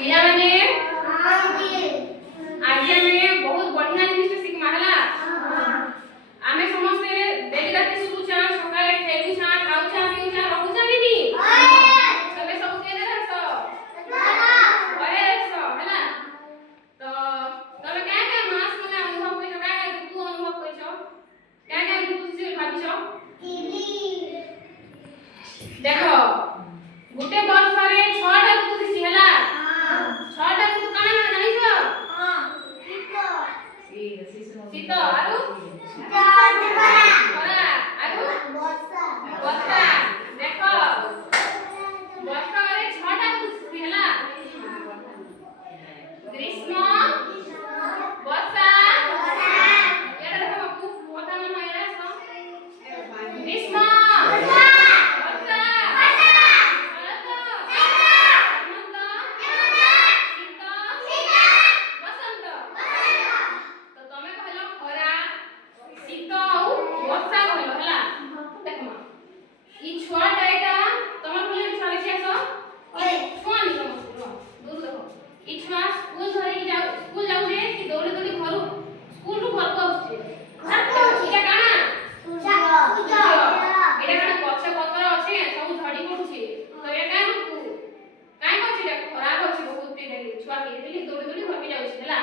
ପିଲାମାନେ ଆଜି ଆମେ ବହୁତ ବଢିଆ ଜିନିଷ ଶିଖମା ହେଲା। ଆମେ ସମସ୍ତେ ଡେଲି ରାତି ଶୁଛା ସକାଳେ ଖେଲୁଛା ଖାଉଛା ପିଉଛା ରହୁଛା କି ତମେ ସବୁ କେନେ रहସ ଘରେ रहସ ହେଲା। ତ ତମେ କାଁ କାଁ ମାସ ମାନେ ଅନୁଭବ କରିଛ କାଁ କାଁ ଋତୁ ଅନୁଭବ କରିଛ କାଁ କାଁ ଋତୁ ସେ ଭାବିଛ ଦେଖ ଗୋଟେ ବର୍ଷରେ 6ଟା ଋତୁ ଦିସି ହେଲା। 6ଟା ଋତୁ କାଣା କାଣା ଜାଣିଛ ଶୀତ ଆରୁ ଖରା ଆରୁ ବର୍ଷା। ଦେଖ ବର୍ଷରେ 6ଟା ଋତୁ ଦିସି ହେଲା। ଗ୍ରୀଷ୍ମ ବର୍ଷା ଏଟା ଦେଖ ବାପୁ কথা ମନ ଏଟା গ্রীষ্ম বর্ষা শরৎ হেমন্ত শীত বসন্ত। তো তুমি কহিল খরা শীত ଆଉ ବର୍ଷା কহিল ହେଲା। দেখো ই ছুয়াটা এটা তোমার বলে ছুয়া দেখি আস ছুয়া নি তম দূর দেখো ই ছুয়া স্কুল ধরে যাও স্কুল যাও যে কি দৌড়ে দৌড়ে ঘর স্কুল রু ঘর কো আসছে এটা কানা এটা কানা গଛ ପତ୍ର ଅଛି ସବୁ ଝଡି ପଡୁଛି ତ ଏଟା କାଇଁ କରୁଛି ଏଟା ଖରାପ ଅଛି ବହୁତ ଛୁଆ କେହି ଦୌଡ଼ି ଦୌଡ଼ି ଘରକେ ଯାଉଛି ହେଲା।